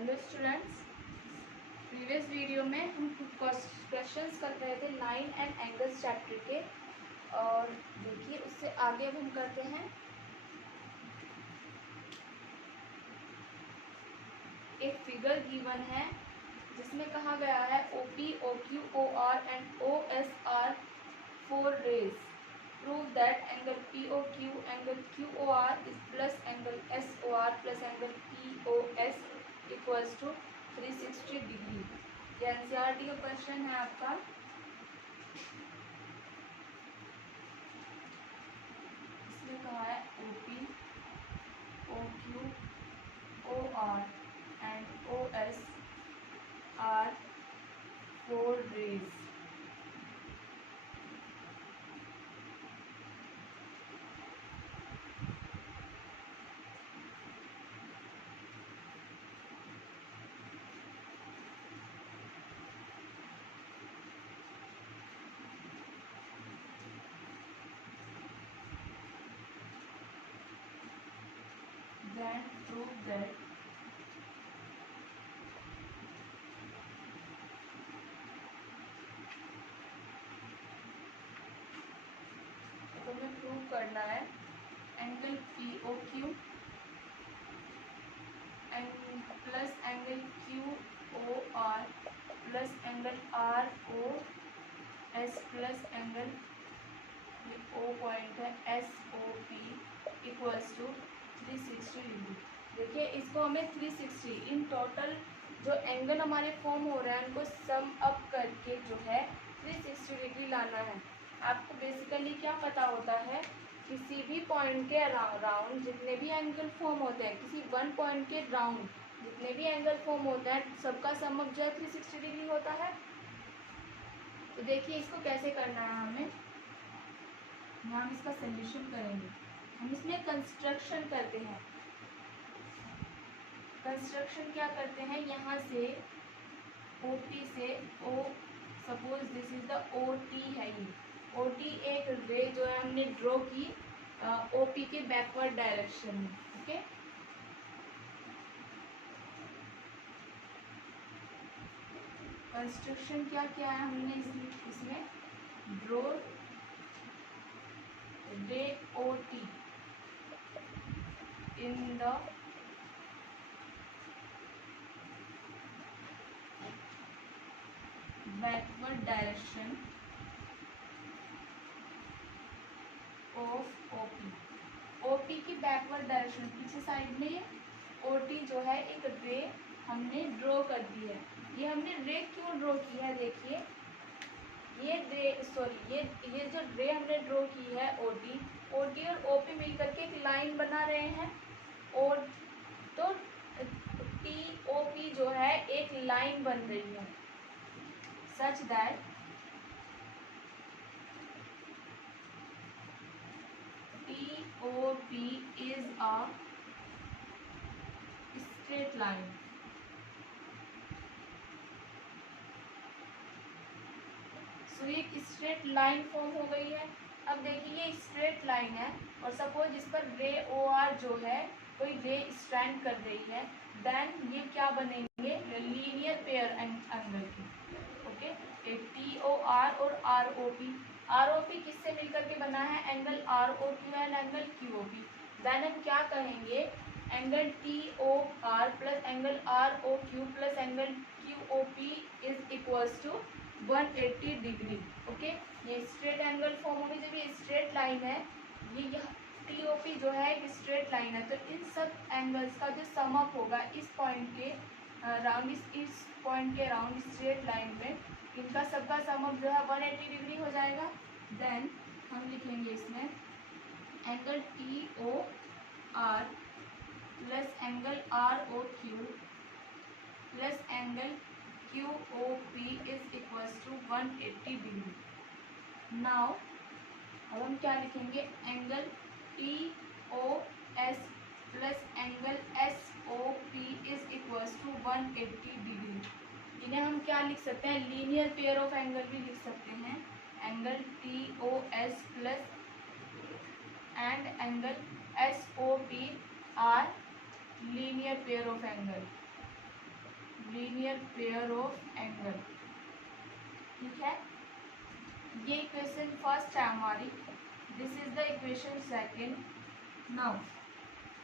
Hello students, previous video में हम questions कर रहे थे लाइन एंड एंगल्स चैप्टर के। और देखिए उससे आगे अब हम करते हैं एक फिगर गिवन है जिसमें कहा गया है OP, OQ, OR and OS four rays. Prove that angle POQ angle QOR is plus angle SOR plus angle POS equals to 360 degree. ये NCERT का क्वेश्चन है आपका। इसमें कहा है OP, OQ, OR and OS are four rays. Then prove that तो हमें prove करना है angle POQ plus angle QOR plus angle ROS plus angle O point है SOP इक्वल्स टू 360 डिग्री। देखिए इसको हमें 360 इन टोटल जो एंगल हमारे फॉर्म हो रहे हैं उनको सम अप करके जो है 360 डिग्री लाना है। आपको बेसिकली क्या पता होता है, किसी भी पॉइंट के राउंड जितने भी एंगल फॉर्म होते हैं, किसी वन पॉइंट के राउंड जितने भी एंगल फॉर्म होता है सबका सम अप जो है 360 डिग्री होता है। तो देखिए इसको कैसे करना है हमें, हम इसका सोल्यूशन करेंगे। हम इसमें कंस्ट्रक्शन करते हैं। कंस्ट्रक्शन क्या करते हैं, यहाँ से OP से O, suppose this is the OT है, ये OT एक रे जो है हमने ड्रॉ की OP के बैकवर्ड डायरेक्शन में। ओके, कंस्ट्रक्शन क्या किया है हमने इसमें ड्रॉ रे OT in the backward direction of OP की बैकवर्ड डायरेक्शन पीछे साइड में OT जो है एक रे हमने ड्रॉ कर दी है। ये हमने रे क्यों ड्रॉ की है, देखिए ये जो रे हमने ड्रॉ की है OT और OP मिलकर के एक लाइन बना रहे हैं। और तो TOP जो है एक लाइन बन रही है such that TOP is a straight line। सो ये एक स्ट्रेट लाइन फॉर्म हो गई है। अब देखिए ये स्ट्रेट लाइन है और सपोज इस पर रे OR जो है कोई रे स्टैंड कर रही है, देन ये क्या बनेंगे, लीनियर पेयर एंगल के। ओके, TOR और ROP किससे मिलकर के बना है, angle ROQ and angle QOP। Then हम क्या कहेंगे, angle TOR plus angle ROQ plus angle QOP is equals to 180 degree. Okay, ये स्ट्रेट एंगल फॉर्म होगी जब ये स्ट्रेट लाइन है, ये TOP जो है एक स्ट्रेट लाइन है। तो इन सब एंगल्स का जो सम अप होगा इस पॉइंट के राउंड, इस पॉइंट के राउंड स्ट्रेट लाइन में इनका सबका सम अप जो है 180 डिग्री हो जाएगा। देन हम लिखेंगे इसमें angle TOR plus angle ROQ plus angle QOP is equals to 180 degree. Now अब हम क्या लिखेंगे, angle TOS plus angle SOP is equals to 180 degree. इन्हें हम क्या लिख सकते हैं, लीनियर पेयर ऑफ एंगल भी लिख सकते हैं। Angle TOS plus and angle SOP are linear pair of angle. Linear pair of angle. ठीक है, ये इक्वेशन फर्स्ट है हमारी, this is the equation second. Now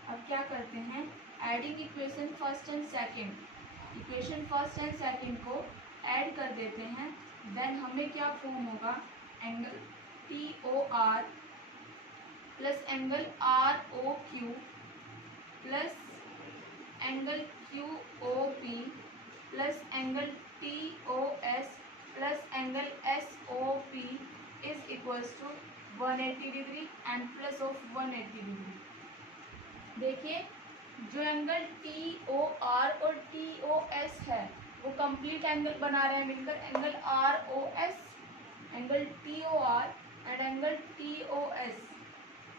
अब क्या करते हैं, adding equation first and second, equation first and second को ऐड कर देते हैं। देन हमें क्या फॉर्म होगा, angle T O R plus angle R O Q plus angle Q O P plus angle T O S plus angle S O P is equals to 180 degree and plus of 180 degree. देखिए जो angle T O R और T O S है वो complete angle बना रहे हैं मिलकर angle R O S, angle T O R and angle T O S,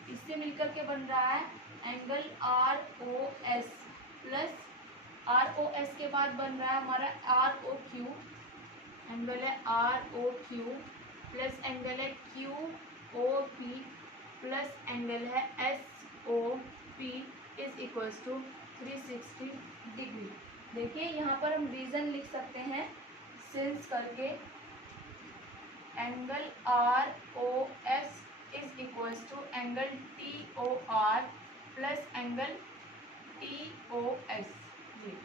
इससे मिलकर के बन रहा है angle R O S plus R O S के बाद बन रहा है हमारा आर ओ क्यू, एंगल है R O Q plus angle है Q O P plus angle है S O P is equals to 360 degree. देखिए यहाँ पर हम रीजन लिख सकते हैं सिंस करके, angle R O S is equals to angle T O R plus angle T O S. ये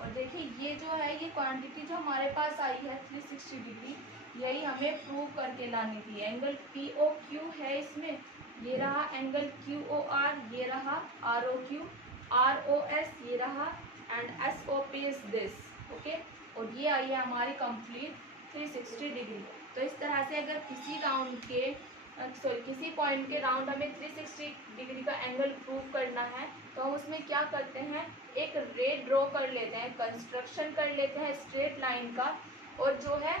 और देखिए ये जो है ये क्वांटिटी जो हमारे पास आई है 360 डिग्री, यही हमें प्रूव करके लानी थी। एंगल पी ओ क्यू है इसमें, ये रहा एंगल क्यू ओ आर, ये रहा R O Q, R O S ये रहा and S O P is this. Okay, और ये आई है हमारी कंप्लीट 360 डिग्री। तो इस तरह से अगर किसी राउंड के किसी पॉइंट के राउंड हमें 360 डिग्री का एंगल प्रूव करना है तो हम उसमें क्या करते हैं, एक रे ड्रॉ कर लेते हैं, कंस्ट्रक्शन कर लेते हैं स्ट्रेट लाइन का, और जो है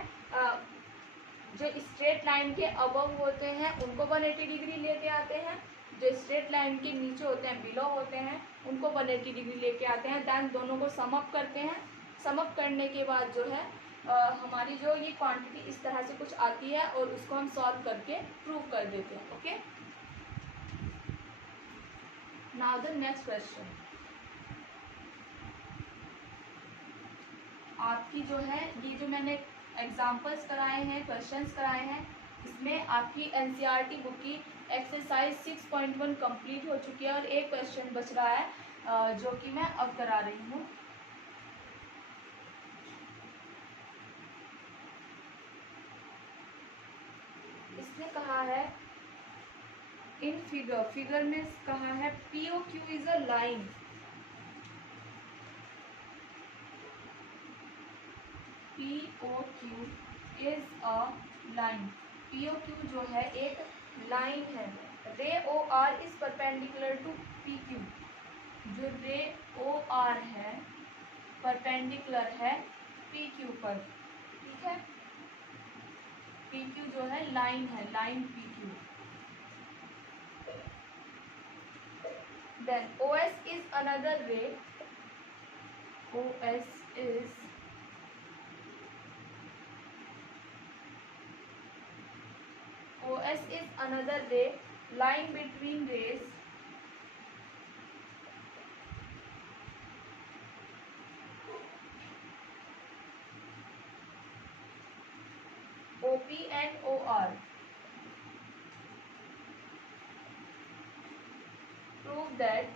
जो स्ट्रेट लाइन के अबव होते हैं उनको 180 डिग्री लेके आते हैं, जो स्ट्रेट लाइन के नीचे होते हैं बिलो होते हैं उनको 180 डिग्री लेके आते हैं। देन दोनों को सम अप करते हैं, सम अप करने के बाद जो है हमारी जो ये क्वांटिटी इस तरह से कुछ आती है और उसको हम सॉल्व करके प्रूव कर देते हैं। Okay, now the next question. आपकी जो है ये जो मैंने एग्जाम्पल्स कराए हैं, क्वेश्चंस कराए हैं, इसमें आपकी एनसीईआरटी बुक की एक्सरसाइज 6.1 कंप्लीट हो चुकी है और एक क्वेश्चन बच रहा है जो कि मैं अब करा रही हूँ। इसने कहा है इन फिगर में कहा है P O Q is a line, P O Q is a line, P O Q जो है एक लाइन है। Ray O R is perpendicular to P Q, जो रे ओ आर है परपेंडिकुलर है पी क्यू पर। ठीक है, पी क्यू जो है लाइन है, line P Q. Then O S is another ray, O S is OS is another ray lying between rays OP and OR. Prove that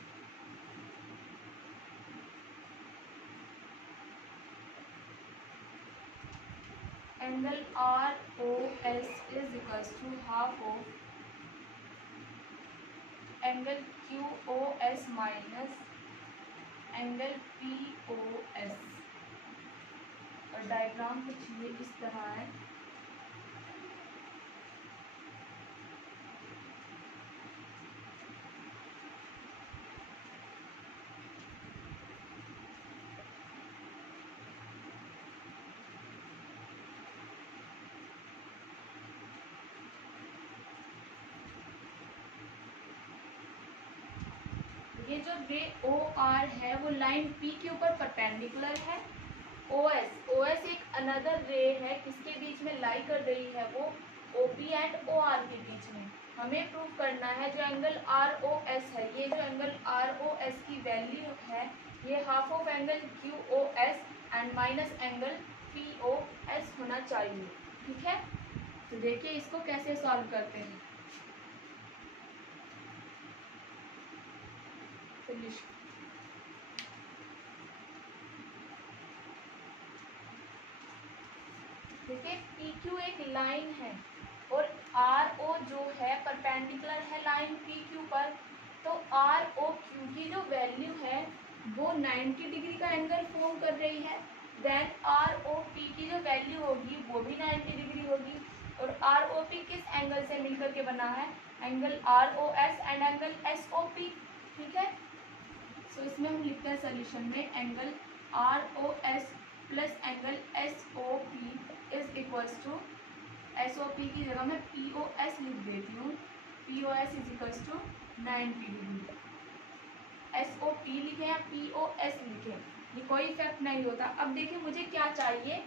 angle ROS is equals to half of angle QOS minus angle POS। और diagram कुछ ये इस तरह है। ये जो ray O R है वो लाइन पी के ऊपर परपेंडिकुलर है। ओएस एक अनदर रे है, किसके बीच में लाई कर रही है, वो ओपी एंड ओ आर के बीच में। हमें प्रूव करना है जो एंगल आर ओ एस है, ये जो एंगल आर ओ एस की वैल्यू है ये half of angle Q O S and minus angle POS होना चाहिए। ठीक है, तो देखिए इसको कैसे सॉल्व करते हैं। देखिए PQ एक लाइन है और RO जो है परपेंडिकुलर है लाइन PQ पर, तो ROQ की जो वैल्यू है वो 90 डिग्री का एंगल फॉर्म कर रही है। देन ROP की जो वैल्यू होगी वो भी 90 डिग्री होगी। और ROP किस एंगल से मिलकर के बना है? Angle ROS and angle SOP। ठीक है, सो इसमें हम लिखते हैं सोल्यूशन में angle ROS plus angle SOP is equals to, SOP की जगह मैं POS लिख देती हूँ, POS is equals to 90 degree. SOP लिखे या POS लिखे, ये कोई इफेक्ट नहीं होता। अब देखिए मुझे क्या चाहिए,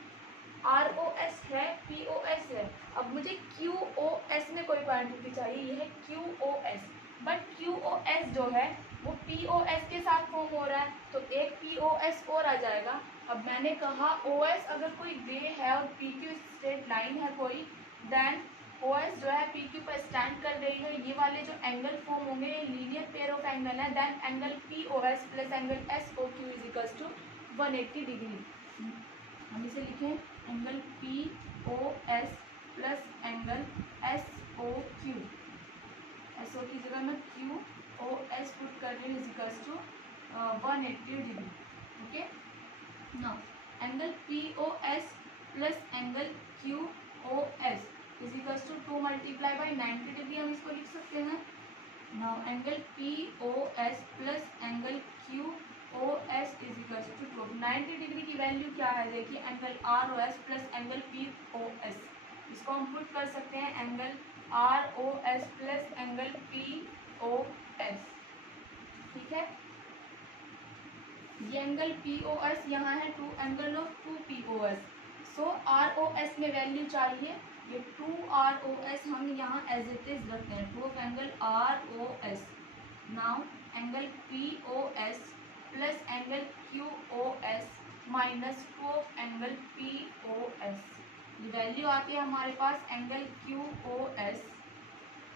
ROS है, POS है, अब मुझे QOS में कोई क्वांटिटी चाहिए, ये है QOS। बट QOS जो है वो POS के साथ फॉर्म हो रहा है, तो एक POS और आ जाएगा। अब मैंने कहा OS अगर कोई रे है और PQ स्ट्रेट लाइन है कोई, देन OS जो है PQ पर स्टैंड कर रही है, ये वाले जो एंगल फॉर्म होंगे ये लीनियर पेयर ऑफ एंगल है। Then angle POS plus angle SOQ is equals to 180 degree. हम इसे लिखें angle POS plus angle SOQ, SO की जगह मैं QOS पुट कर रही हूँ, is equals to 180 degree. Okay, now angle POS plus angle QOS is equals to 2 multiply by 90 degree, हम इसको लिख सकते हैं। Now angle POS plus angle QOS is equals to 90 degree की वैल्यू क्या है? देखिए angle ROS plus angle POS, इसको हम पुट कर सकते हैं angle ROS plus angle POS। ठीक है, ये एंगल POS यहाँ है, two angle of 2 POS। So ROS में वैल्यू चाहिए, ये 2 ROS हम यहाँ एज इट इज रखते हैं, 2 of angle ROS। Now angle POS plus angle QOS minus 2 of angle POS, ये वैल्यू आती है हमारे पास angle QOS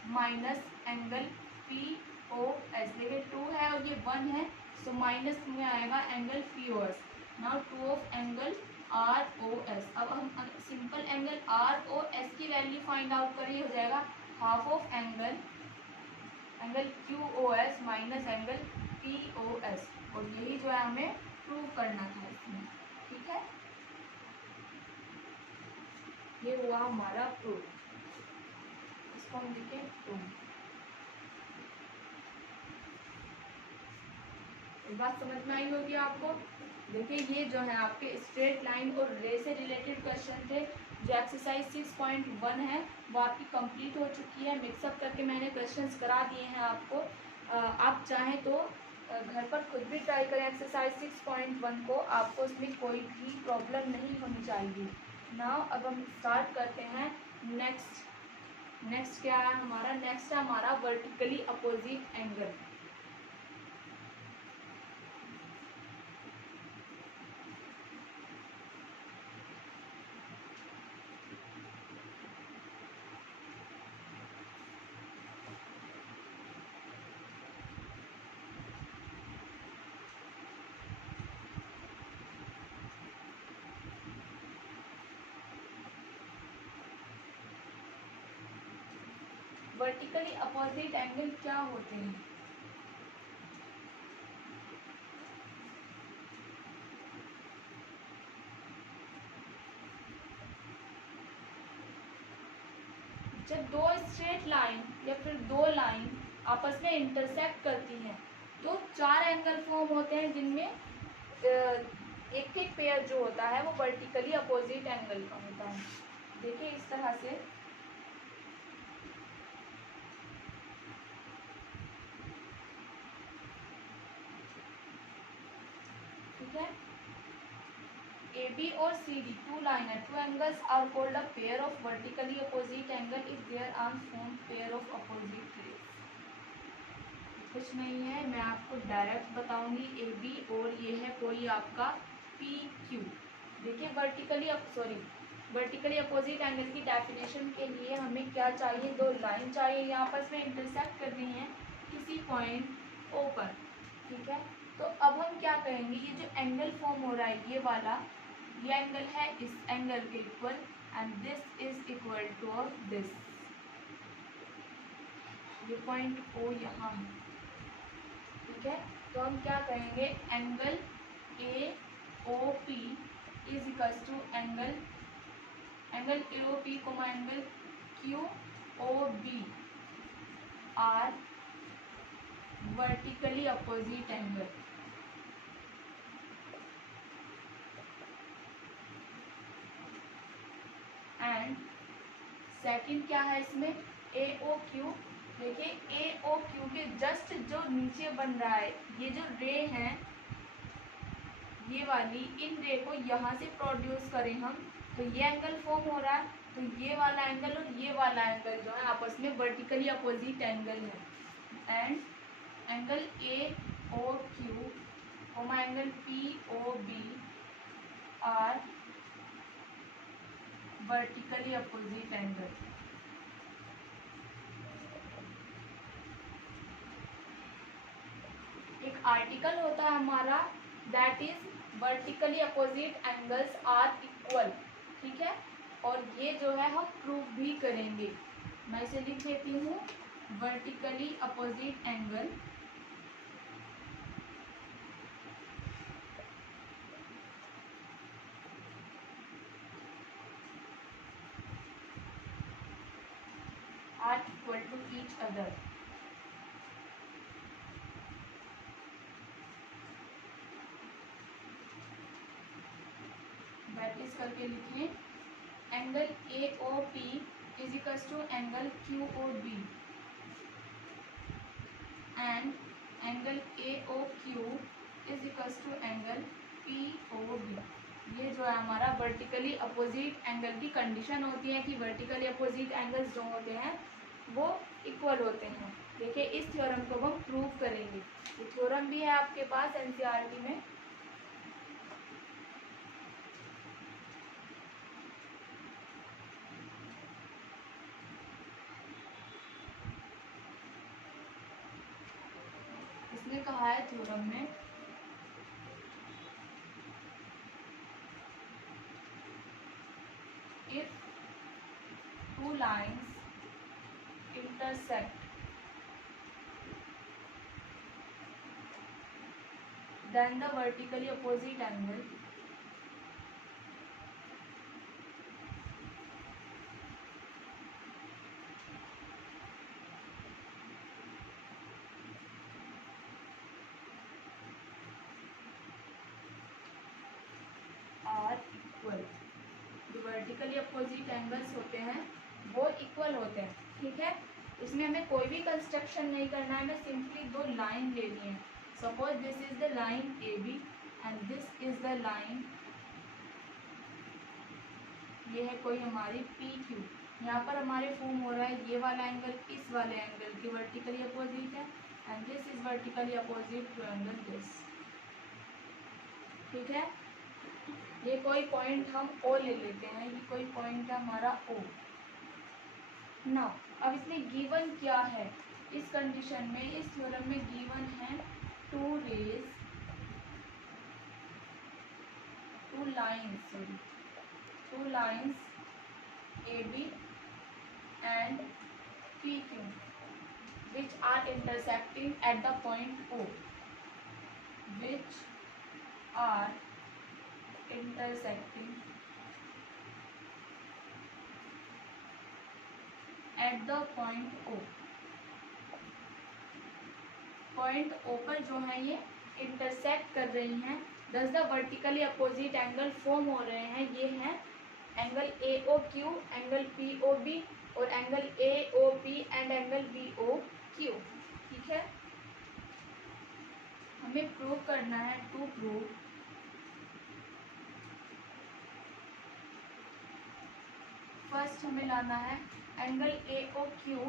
minus angle POS। देखिए 2 है और ये 1 है, सो माइनस में आएगा angle POS। Now 2 of angle ROS। अब हम सिंपल एंगल ROS की वैल्यू फाइंड आउट करें, हो जाएगा half of angle QOS minus angle POS, और यही जो है हमें प्रूव करना था इसमें। ठीक है, ये हुआ हमारा प्रूफ, इसको हम लिखें प्रूफ। बात समझ में आई होगी आपको। देखिए ये जो है आपके स्ट्रेट लाइन और रे से रिलेटेड क्वेश्चन थे, जो एक्सरसाइज 6.1 है वो आपकी कंप्लीट हो चुकी है। मिक्सअप करके मैंने क्वेश्चंस करा दिए हैं आपको। आप चाहें तो घर पर खुद भी ट्राई करें एक्सरसाइज 6.1 को, आपको उसमें कोई भी प्रॉब्लम नहीं होनी चाहिए। नाउ अब हम स्टार्ट करते हैं नेक्स्ट क्या है हमारा? नेक्स्ट है हमारा vertically opposite angle. Vertically opposite angle क्या होते हैं? जब दो स्ट्रेट लाइन या फिर दो लाइन आपस में इंटरसेक्ट करती हैं तो 4 एंगल फॉर्म होते हैं, जिनमें एक एक पेयर जो होता है वो वर्टिकली अपोजिट एंगल का होता है। देखिए इस तरह से, ठीक है, AB और CD टू लाइन है, two angles are called a pair of vertically opposite angle if there are form pair of opposite rays. कुछ नहीं है, मैं आपको डायरेक्ट बताऊंगी। AB और ये है कोई आपका पी क्यू। देखिए वर्टिकली अपोजिट एंगल की डेफिनेशन के लिए हमें क्या चाहिए, दो लाइन चाहिए, यहाँ पर इसमें इंटरसेक्ट कर रही हैं किसी पॉइंट ओ पर, ठीक है। तो अब हम क्या करेंगे, ये जो एंगल फॉर्म हो रहा है ये एंगल है इस एंगल के equal and this is equal to this, ये पॉइंट ओ यहाँ है, ठीक है। तो हम क्या कहेंगे, angle A O P is equal to angle A O P comma angle Q O B are vertically opposite angle. And second क्या है इसमें, ए ओ क्यू। देखिए ए ओ क्यू के जस्ट जो नीचे बन रहा है ये जो रे है, ये वाली, इन रे को यहाँ से प्रोड्यूस करें हम, तो ये एंगल फॉर्म हो रहा है, तो ये वाला एंगल और ये वाला एंगल जो है आपस में वर्टिकली अपोजिट एंगल है। And angle A O Q comma angle P O B are vertically opposite angle. एक आर्टिकल होता है हमारा that is vertically opposite angles are equal, ठीक है। और ये जो है हम प्रूव भी करेंगे, मैं इसे लिख देती हूँ, vertically opposite angle are equal to each other. Practice करके लिखिए, angle A O P is equal to angle Q O B and angle A O Q is equal to angle P O B. ये जो है हमारा vertically opposite angle की condition होती है कि वर्टिकली अपोजिट एंगल्स जो होते हैं वो इक्वल होते हैं। देखिए इस थ्योरम को हम प्रूव करेंगे, ये थ्योरम भी है आपके पास एनसीईआरटी में। इसने कहा है थ्योरम में, if two lines intersect then the vertically opposite angle are equal। जो वर्टिकली अपोजिट एंगल्स होते हैं वो इक्वल होते हैं, ठीक है। इसमें हमें कोई भी कंस्ट्रक्शन नहीं करना है, हमें सिंपली दो लाइन लेनी है। Suppose this is the line A B and this is the line, ये है कोई हमारी पी क्यू। यहाँ पर हमारे फॉर्म हो रहा है ये वाला एंगल इस वाले एंगल के वर्टिकली अपोजिट है and this is vertically opposite to angle this, ठीक है। ये कोई पॉइंट हम ओ ले लेते हैं, ये कोई पॉइंट है हमारा ओ। नाउ अब इसमें गिवन क्या है, इस कंडीशन में, इस थ्योरम में गिवन है two lines A B and P Q which are intersecting at the point O, which are intersecting at the point O। Point O पर जो है ये इंटरसेक्ट कर रही हैं, thus the vertically opposite angle form हो रहे हैं। ये हैं angle A O Q, angle P O B और angle A O P and angle B O Q, ठीक है। हमें प्रूव करना है, टू प्रूव फर्स्ट हमें लाना है angle A O Q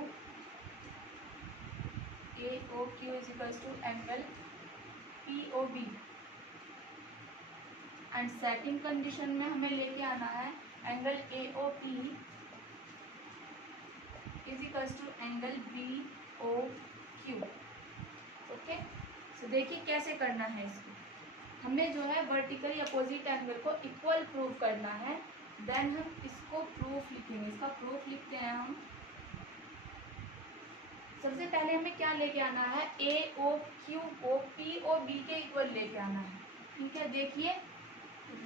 is equal to angle P O B and second condition में हमें लेके आना है angle AOP is equals to angle BOQ। Okay, so देखिए कैसे करना है इसको। हमें जो है वर्टिकली अपोजिट एंगल को इक्वल प्रूव करना है। देन हम इसको प्रूफ लिखेंगे, इसका प्रूफ लिखते हैं हम। सबसे पहले हमें क्या लेके आना है, AOQ को POB के इक्वल लेके आना है। ठीक है, देखिए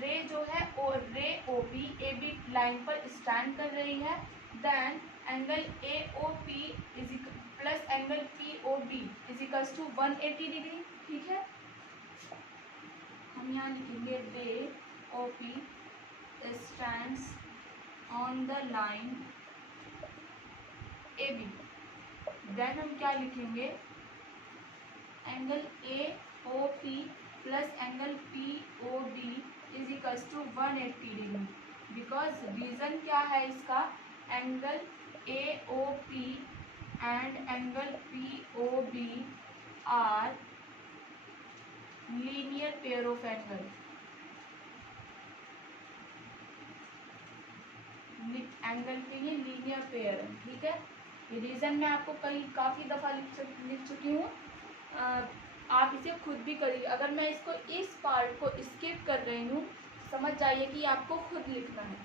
रे जो है और रे OB AB लाइन पर स्टैंड कर रही है। Then angle AOP is plus angle POB is equals to 180 degree. ठीक है, हम यहाँ लिखेंगे ray OP stands on the line AB। Then हम क्या लिखेंगे, angle AOP plus angle POB is equals to 180 degree. Because reason क्या है इसका, angle AOP and angle POB are linear pair of angle. Angle के ये लीनियर पेयर है। ठीक है, ये रीजन मैं आपको काफ़ी दफ़ा लिख चुकी हूँ। आप इसे खुद भी करिए। अगर मैं इसको इस पार्ट को स्किप कर रही हूँ, समझ जाइए कि आपको खुद लिखना है।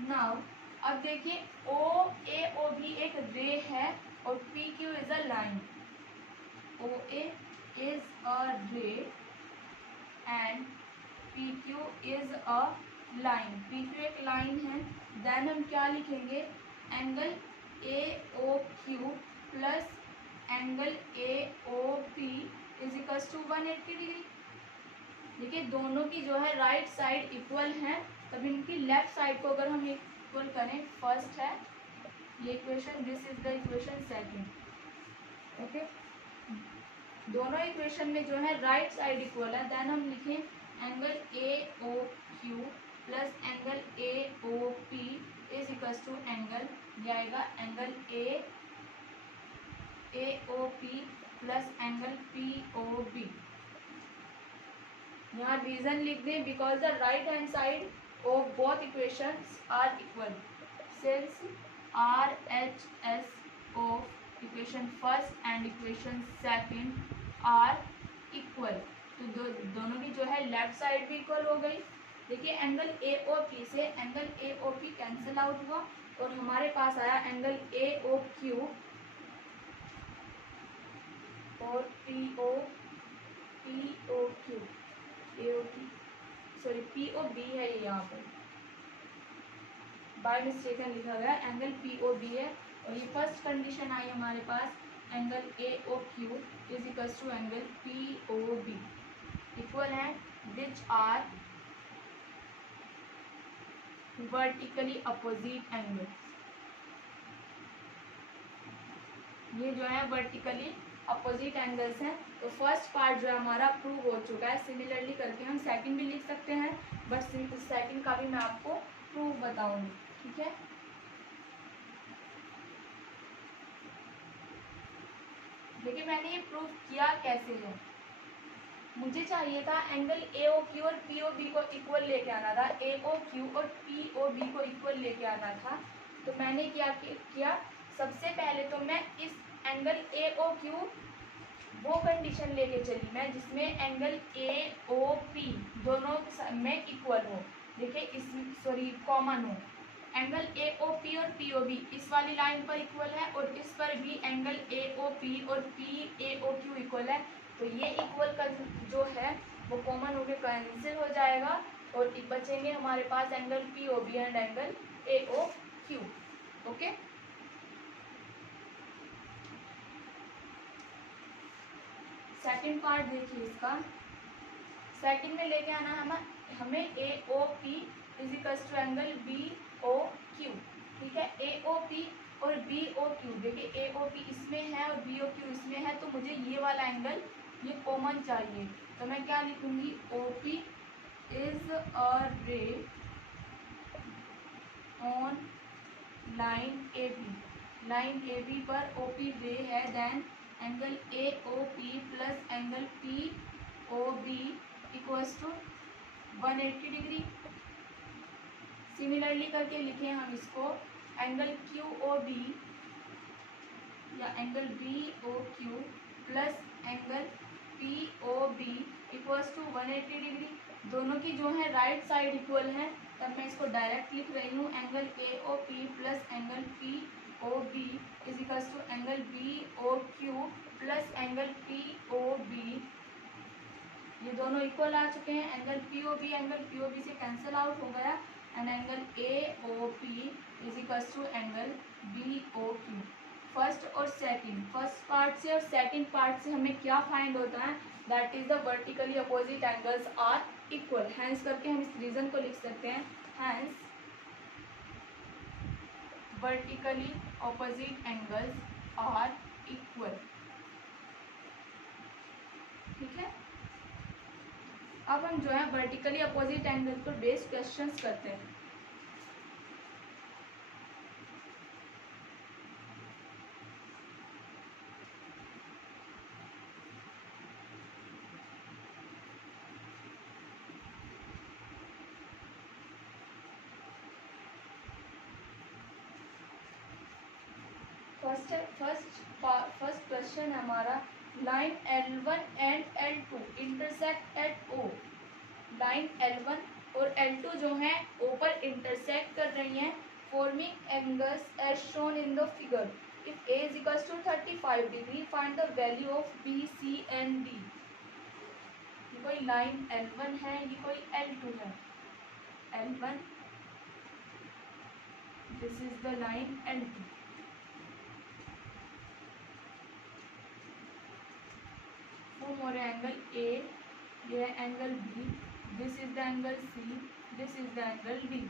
नाउ अब देखिए OAOB एक रे है और PQ is a line. OA is a ray and PQ is a line. PQ एक लाइन है। देन हम क्या लिखेंगे, angle AOQ plus angle AOP is equals to 180 degree. देखिए दोनों की जो है राइट साइड इक्वल है, तब इनकी लेफ्ट साइड को अगर हम इक्वल करें, फर्स्ट है ये equation, this is the equation second. Okay, दोनों इक्वेशन में जो है राइट साइड इक्वल है। देन हम लिखें angle AOQ plus angle AOP is equals to angle, ये आएगा angle AOP plus angle POB। यहाँ रीजन लिख दें, because the right hand side of both equations are equal. Since RHS of equation first and equation second are equal, तो दोनों की जो है लेफ्ट साइड भी इक्वल हो गई। देखिए एंगल AOP से एंगल AOP कैंसिल आउट हुआ और हमारे पास आया एंगल AOQ और POB है, ये यहाँ पर बाय मिस्टेकन लिखा गया, एंगल POB है। और ये फर्स्ट कंडीशन आई हमारे पास, angle AOQ is equals to angle POB equal है, which are vertically opposite angle. ये जो है वर्टिकली अपोजिट एंगल्स हैं। तो फर्स्ट पार्ट जो है हमारा प्रूव हो चुका है। सिमिलरली करके हम सेकंड भी लिख सकते हैं, बट सेकंड का भी मैं आपको प्रूफ बताऊंगी। ठीक है, देखिए मैंने ये प्रूफ किया कैसे है। मुझे चाहिए था एंगल AOQ और POB को इक्वल लेके आना था, AOQ और POB को इक्वल लेके आना था। तो मैंने क्या किया, सबसे पहले तो मैं इस एंगल AOQ वो कंडीशन लेके चली मैं जिसमें एंगल AOP दोनों में इक्वल हो। देखिए इस कॉमन हो। एंगल AOP और POB इस वाली लाइन पर इक्वल है और इस पर भी एंगल AOP और PAOQ इक्वल है। तो ये इक्वल जो है वो कॉमन होकर कैंसिल हो जाएगा और बचेंगे हमारे पास angle POB and angle AOQ। Okay, second part देखिए इसका। सेकंड में लेके आना है हमें AOP is equals to angle BOQ। ठीक है, AOP और BOQ, देखिए AOP इसमें है और BOQ इसमें है, तो मुझे ये वाला एंगल ये कॉमन चाहिए। तो मैं क्या लिखूंगी, OP is a ray on line AB। Line AB पर OP रे है। Then angle AOP plus angle POB equals to 180 degree. Similarly करके लिखें हम इसको, एंगल क्यू ओ बी या angle B O Q plus angle P O B equals to 180 degree. दोनों की जो है राइट साइड इक्वल है, तब मैं इसको डायरेक्ट लिख रही हूँ, angle A O P plus angle P O B is equals to angle B O Q plus angle P O B. ये दोनों इक्वल आ चुके हैं। एंगल पी ओ बी से कैंसिल आउट हो गया and angle A O P is equals to angle B O Q. First और second, first part से और सेकंड पार्ट से हमें क्या फाइंड होता है, that is the vertically opposite angles are equal. Hence करके हम इस रीजन को लिख सकते हैं, hence vertically opposite angles are equal. ठीक है, अब हम जो है वर्टिकली अपोजिट एंगल पर बेस्ड क्वेश्चंस करते हैं। फर्स्ट क्वेश्चन हमारा, line L1 and L2 intersect at O। Line L1 और L2 जो है O पर इंटरसेक्ट कर रही हैं, forming angles as shown in the figure. If A is equals to 35 degree, find the value of B, C and D। ये कोई line L1 है, ये कोई L2 है। L1, this is the line L2। फॉर्म हो रहा है एंगल ए, ये है angle B, this is the angle C, this is the angle D.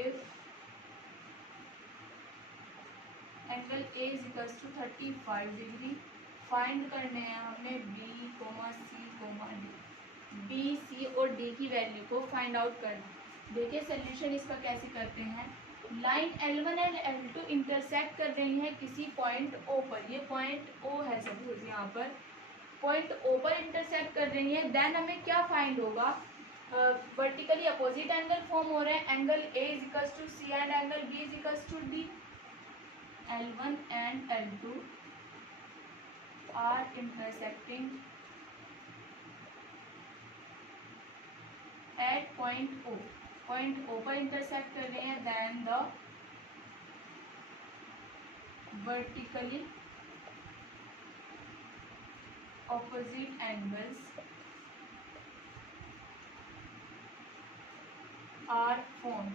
If angle A is equals to 35 degree, find करने हैं हमने B comma C comma D. B, C और डी की वैल्यू को फाइंड आउट करना। देखिए सोल्यूशन इसका कैसे करते हैं। Line L1 and L2 intersect कर रही है किसी पॉइंट O पर। ये पॉइंट O है सपोज, यहाँ पर पॉइंट O पर इंटरसेक्ट कर रही है। देन हमें क्या फाइंड होगा, वर्टिकली अपोजिट एंगल फॉर्म हो रहे हैं, angle A is equals to C and angle B is equals to D। L1 and L2 are intersecting at point O। Point O पर इंटरसेक्ट कर रहे हैं, then the vertically opposite angles are form.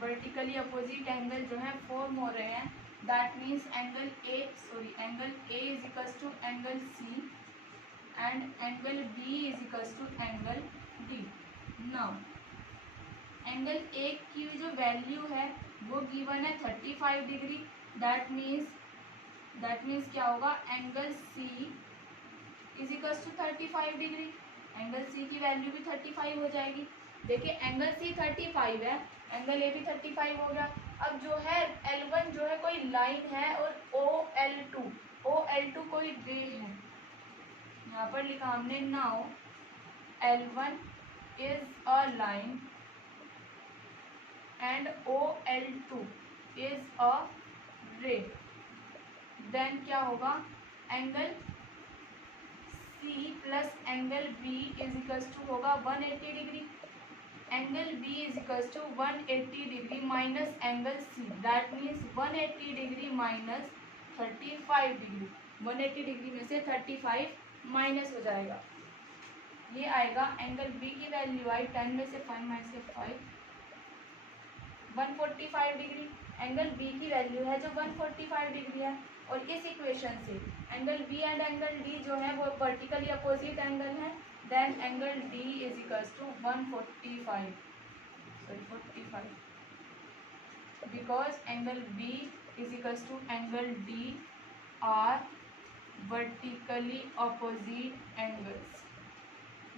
Vertically opposite angle जो है form हो रहे हैं, that means angle A is equals to angle C and angle B is equals to angle D. Now angle A की जो value है वो given है 35 डिग्री। दैट मीन्स क्या होगा, angle C is equals to 35 degree. Angle C की value भी 35 हो जाएगी। देखिए एंगल सी 35 है, एंगल ए भी 35 हो गया। अब जो है L1 जो है कोई लाइन है और OL2 कोई रे है। यहाँ पर लिखा हमने, now L1 is a line and OL2 is a ray. Then क्या होगा, angle C plus angle B is equals to होगा 180 degree. Angle B is equals to 180 degree minus angle C, that means 180 degree minus 35 degree. 180 degree में से 35 minus हो जाएगा, ये आएगा angle B की वैल्यू आई 10 में से 5 माइनस के 5, 145 डिग्री। एंगल B की वैल्यू है जो 145 डिग्री है। और इस इक्वेशन से angle B and angle D जो है वो वर्टिकली अपोजिट एंगल है। Then angle D is equals to 45 because angle B is equals to angle D are vertically opposite angles.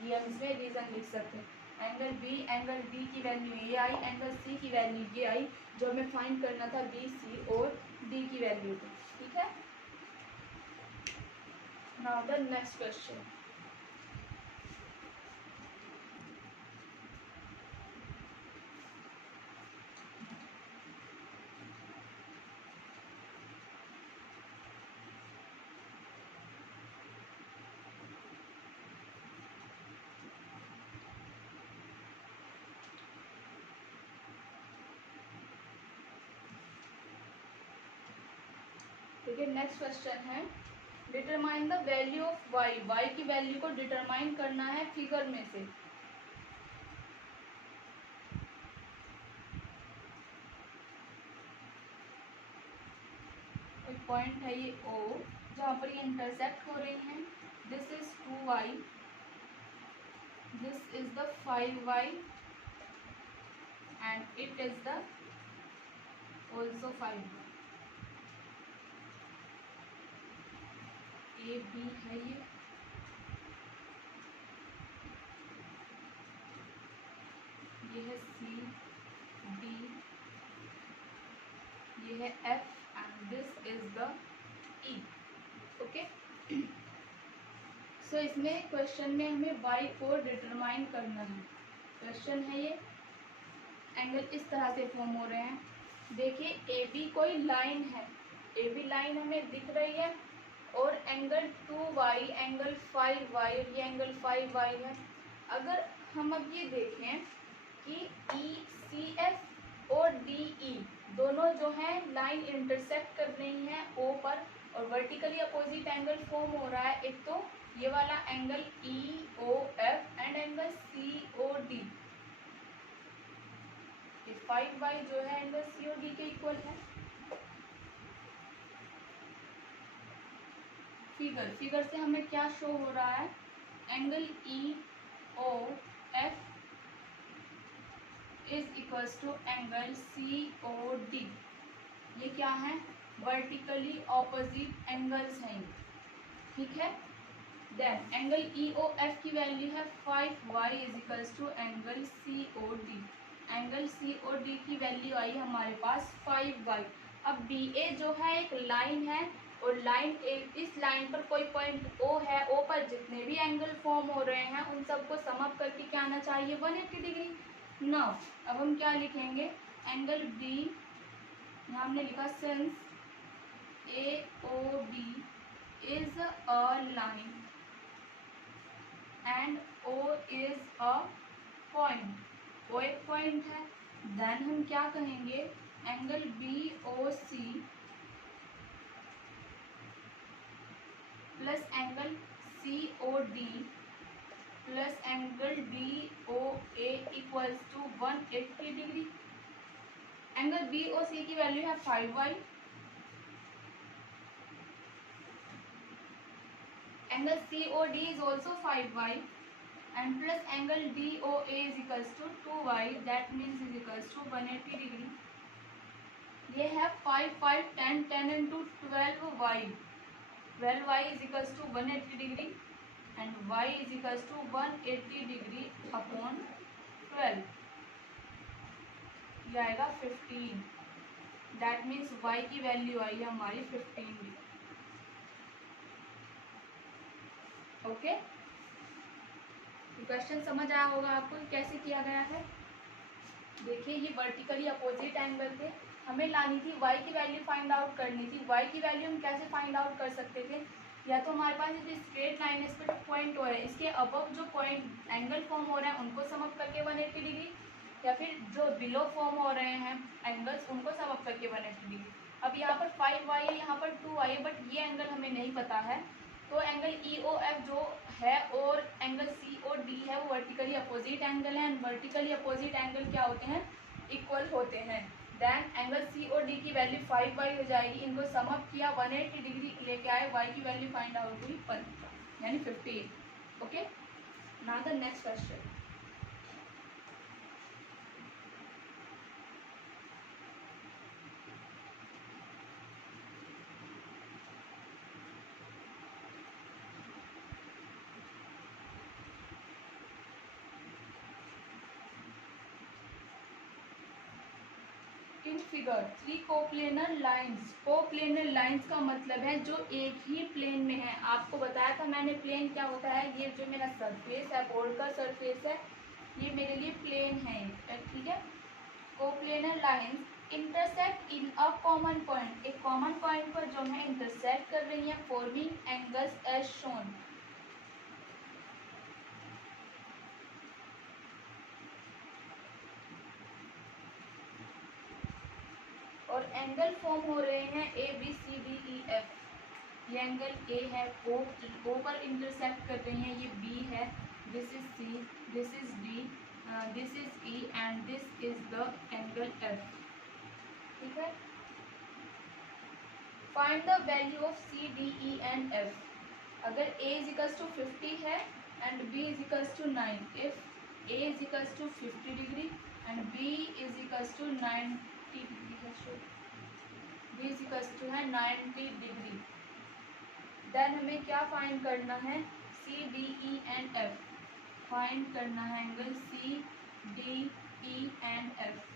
ये हम इसमें रीजन लिख सकते हैं। एंगल बी, एंगल बी की वैल्यू ये आई, एंगल सी की वैल्यू ये आई, जो हमें फाइंड करना था बी, सी और डी की वैल्यू को। ठीक है, नाउ द नेक्स्ट क्वेश्चन। ठीक है, नेक्स्ट क्वेश्चन है determine the value of Y. Y की वैल्यू को डिटरमाइन करना है फिगर में से। एक पॉइंट है ये ओ, जहाँ पर ये इंटरसेक्ट हो रही हैं। This is 2y, this is the 5y and it is the also 5y। A B है ये है सी डी, ये है F and this is the E. Okay, so इसमें क्वेश्चन में हमें y को डिटरमाइन करना है। क्वेश्चन है ये, एंगल इस तरह से फॉर्म हो रहे हैं। देखिए ए बी कोई लाइन है, ए बी लाइन हमें दिख रही है और एंगल 2y, एंगल 5y, ये एंगल 5y है। अगर हम अब ये देखें कि ई सी एफ और डी ई दोनों जो हैं लाइन इंटरसेक्ट कर रही हैं ओ पर और वर्टिकली अपोजिट एंगल फॉर्म हो रहा है। एक तो ये वाला angle E O F and angle C O D, 5y जो है एंगल सी और डी के इक्वल है। फिगर से हमें क्या शो हो रहा है, angle E O F is equals to angle C O D. ये क्या है, वर्टिकली ऑपोजिट एंगल्स हैं। ठीक है, then angle E O F की वैल्यू है 5y is equals to angle C O D. Angle C O D की value आई हमारे पास 5y। अब बी ए जो है एक लाइन है और लाइन इस लाइन पर कोई पॉइंट ओ है, ओ पर जितने भी एंगल फॉर्म हो रहे हैं उन सबको सम अप करके क्या आना चाहिए, 180 डिग्री। नाउ अब हम क्या लिखेंगे, एंगल बी, यहाँ हमने लिखा since A O D is a line and O is a point, O एक पॉइंट है, देन हम क्या कहेंगे, angle B O C plus angle C O D plus angle D O A equals to 180 degree. Angle B O C की value है 5y, angle C O D is also 5y and plus angle DOA is equals to 2y, that means is equals to 180 degree. ये है 5 5 10 10 into 12y, 12y is equals to 180 degree and y is equals to 180 degree upon 12, ये आएगा 15। That means y की value आई है हमारी 15 degree. Okay, question समझ आया होगा आपको कैसे किया गया है। देखिए ये वर्टिकली अपोजिट एंगल थे, हमें लानी थी y की वैल्यू फाइंड आउट करनी थी। y की वैल्यू हम कैसे फाइंड आउट कर सकते थे, या तो हमारे पास जो स्ट्रेट लाइन है इस पर पॉइंट हो है, इसके अबव जो पॉइंट एंगल फॉर्म हो रहे हैं उनको सम अप करके 180 डिग्री, या फिर जो बिलो फॉर्म हो रहे हैं एंगल्स उनको सम अप करके 180 डिग्री। अब यहाँ पर 5y है, यहाँ पर 2y है, बट ये एंगल हमें नहीं पता है। तो एंगल ई ओ एफ जो है और एंगल सी ओ डी है वो वर्टिकली अपोजिट एंगल है एंड वर्टिकली अपोजिट एंगल क्या होते हैं, इक्वल होते हैं। Then angle C O D की वैल्यू 5y हो जाएगी, इनको सम अप किया 180 डिग्री लेके आए, y की वैल्यू फाइंड आउट हुई 1 यानी 15। Okay, now the next question. In figure three coplanar lines. Coplanar lines का मतलब है जो एक ही प्लेन में है। आपको बताया था मैंने प्लेन क्या होता है। ये जो मेरा सरफेस है, बोर्ड का सरफेस है, ये मेरे लिए प्लेन है, ठीक है। Coplanar lines intersect in a common point, एक कॉमन पॉइंट पर जो है इंटरसेक्ट कर रही है, फॉर्मिंग एंगल्स एज शोन। और एंगल फॉर्म हो रहे हैं A B C D E F. ये एंगल ए है, ओ पर इंटरसेक्ट कर रही हैं, ये बी है, this is C, this is D, this is E and this is the angle F, ठीक है। Find the value of C D E and F. अगर a इज इक्वल्स टू 50 है and b is equals to 9, if a is equals to 50 degree and b is equals to 90 degree, b is equals to है 90 degree, then हमें क्या find करना है, C D E and F. Find करना है angle C D E and F.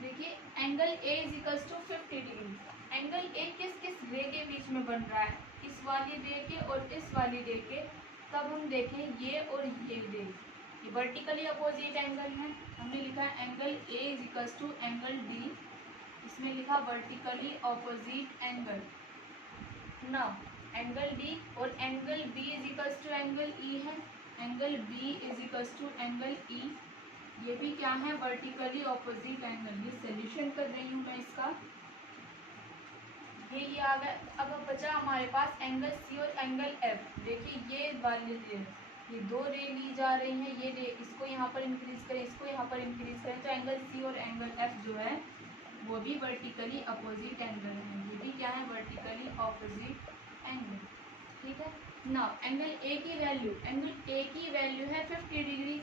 देखिए angle A is equals to 50 degree. Angle A किस किस रे के बीच में बन रहा है, इस वाली रे के और इस वाली रे के। तब हम देखें ये और ये रे, ये वर्टिकली अपोजिट एंगल है। हमने लिखा है angle A is equals to angle D, इसमें लिखा vertically opposite angle. Now angle D और angle B is equals to angle E है, angle B is equals to angle E, ये भी क्या है, वर्टिकली ऑपोजिट एंगल। ये सोल्यूशन कर रही हूँ मैं इसका, ये आ गया। अब बचा हमारे पास एंगल सी और एंगल एफ। देखिए ये वाली रे, ये दो रे ली जा रही हैं, ये रे, इसको यहाँ पर इंक्रीज करें, इसको यहाँ पर इंक्रीज करें, तो एंगल सी और एंगल एफ जो है वो भी वर्टिकली अपोजिट एंगल है। ये भी क्या है, वर्टिकली अपोजिट एंगल, ठीक है। नाउ एंगल ए की वैल्यू, एंगल ए की वैल्यू है 50 degree.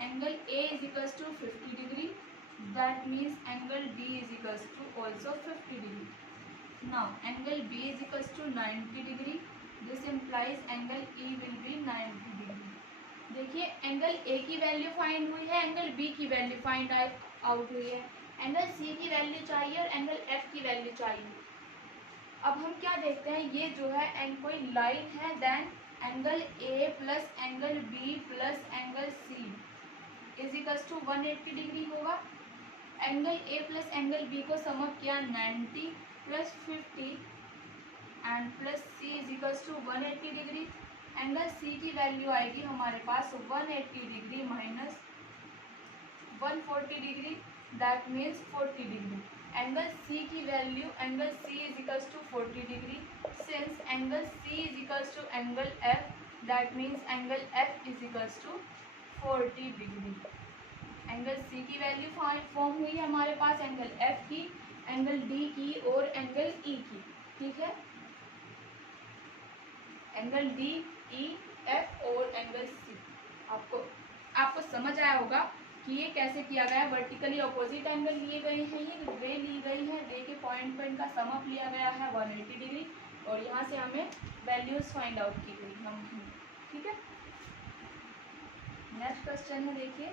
Angle A is equals to 50 degree, that means angle D is equals to also 50 degree. Now angle B is equals to 90 degree, this implies angle E will be 90 degree. देखिए angle A की value find हुई है, angle B की value find out हुई है, angle C की value चाहिए और एंगल एफ की वैल्यू चाहिए। अब हम क्या देखते हैं, ये जो है कोई लाइन है, then angle A plus angle B plus angle C is equals to 180 degree होगा। Angle A plus angle B को सम अप किया 90 plus 50 and plus C is equals to 180 degree. Angle C की value आएगी हमारे पास 180 degree minus 140 degree, that means 40 degree. Angle C की value, angle C is equals to 40 degree, since angle C is equals to angle F, that means angle F is equals to 40 degree. Angle C की value form हुई है हमारे पास, angle F की, angle D की और angle E की, ठीक है। एंगल डी, ई, एफ और एंगल सी। आपको समझ आया होगा कि ये कैसे किया गया है। वर्टिकली अपोजिट एंगल लिए गए हैं, ये रे ली गई है, रे के पॉइंट पर इनका सम अप लिया गया है 180 डिग्री और यहाँ से हमें वैल्यूज फाइंड आउट की गई हम, ठीक है। नेक्स्ट क्वेश्चन है, देखिए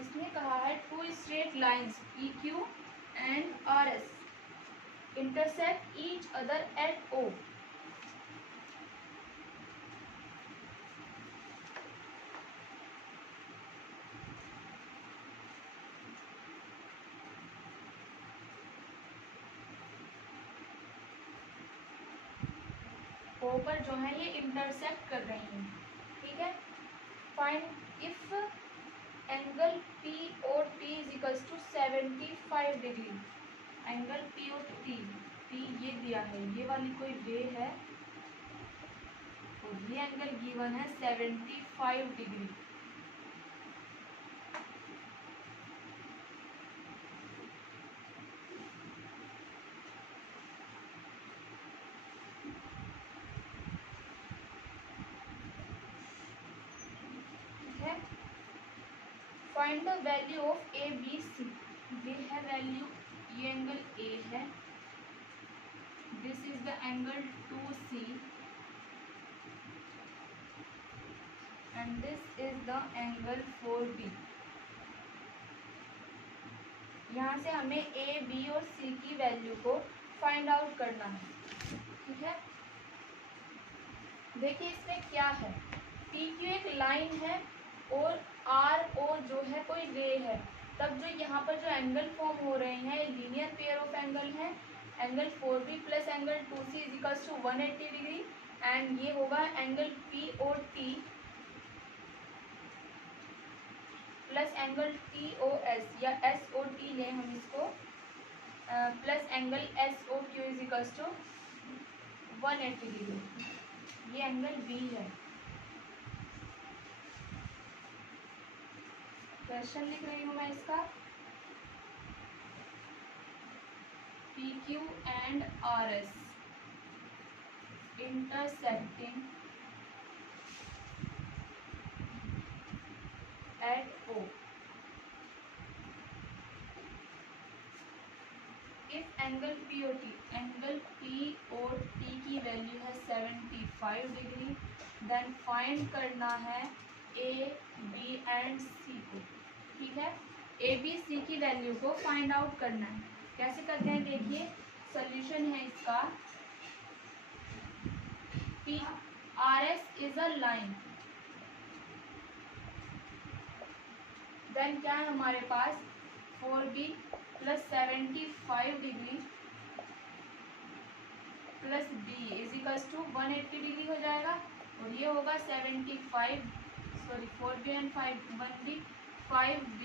इसमें कहा है two straight lines P Q and R S intersect each other at O. O पर जो है ये इंटरसेक्ट कर रही हैं, ठीक है। फाइंड इफ एंगल पी और T is equals to 75 degree. Angle P और टी, पी ये दिया है, ये वाली कोई रे है और ये एंगल गिवन है 75 degree. Find the value of A B C. ये है वैल्यू, ये एंगल ए है, this is the angle 2C and this is the angle 4B। यहाँ से हमें ए बी और सी की वैल्यू को फाइंड आउट करना है, ठीक है। देखिए इसमें क्या है, पी क्यू एक लाइन है और आर ओ जो है कोई रे है, तब जो यहाँ पर जो एंगल फॉर्म हो रहे हैं लीनियर पेयर ऑफ एंगल है, angle 4B plus angle 2C is equals to 180 degree and ये होगा angle P O T plus angle T O S या एस ओ टी लें हम इसको, plus angle S O Q is equals to 180 degree. ये angle B है। Question लिख रही हूँ मैं इसका, P Q and R S intersecting at O. If angle P O T, angle P O T की वैल्यू है 75 डिग्री, देन फाइंड करना है ए बी एंड सी को, ठीक है। ए बी सी की वैल्यू को फाइंड आउट करना है। कैसे करते हैं देखिए, सॉल्यूशन है इसका, P R S is a line, then क्या है हमारे पास 4B plus 75 degree plus B is equals to 180 degree हो जाएगा, और ये होगा 4B and 1B 5B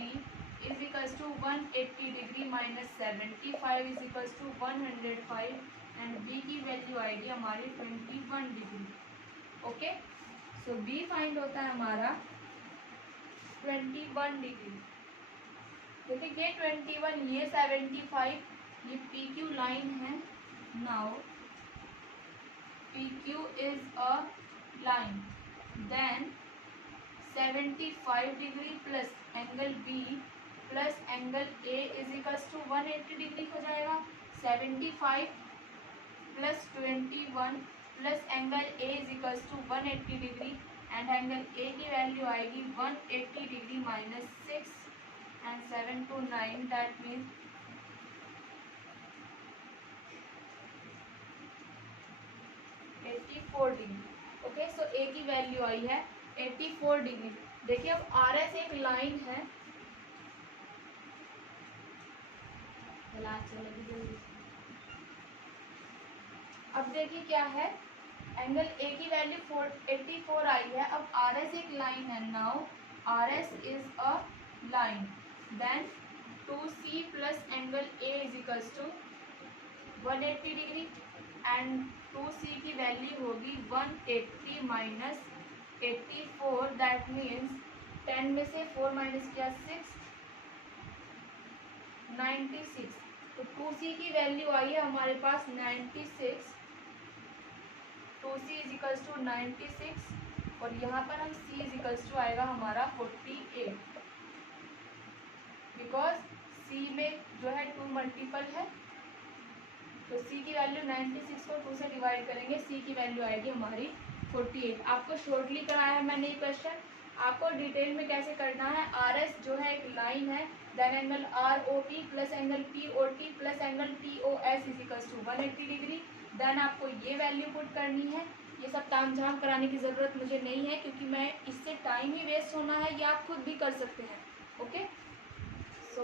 is equals to 180 degree minus 75 is equals to 105 and B की वैल्यू आएगी हमारी 21 degree. Okay, so B find होता है हमारा 21 डिग्री। देखिए ये 21, ये 75, ये पी क्यू लाइन है। Now P Q is a line, then 75 degree plus angle B plus angle A is equals to 180 degree हो जाएगा। 75 plus 21 plus angle A is equals to 180 degree and angle A की value आएगी 180 degree minus 6 and 7 to 9, that means 84 degree. Okay, so A की value आई है 84 degree. देखिए अब R S एक line है, अब देखिए क्या है, एंगल ए की वैल्यू 84 आई है। अब आर एस एक लाइन है, now are S is a line, then 2C plus angle A is equals to 180 degree and 2C की वैल्यू होगी 180 माइनस 84, दैट मीन्स 10 में से 4 माइनस किया 6, 96। तो 2C की वैल्यू आई है हमारे पास 96, 2C इज इक्वल्स टू 96 और यहाँ पर हम C इज इक्वल्स टू आएगा हमारा 48, बिकॉज C में जो है 2 मल्टीपल है, तो C की वैल्यू 96 को 2 से डिवाइड करेंगे, C की वैल्यू आएगी हमारी 48। आपको शॉर्टली कराया है मैंने ये क्वेश्चन, आपको डिटेल में कैसे करना है। आर एस जो है एक लाइन है, then angle R O T plus angle P O T plus angle T O S is equals to 180 degree, then आपको ये वैल्यू पुट करनी है। ये सब ताम झाम कराने की ज़रूरत मुझे नहीं है क्योंकि मैं इससे टाइम ही वेस्ट होना है, ये आप खुद भी कर सकते हैं। Okay, so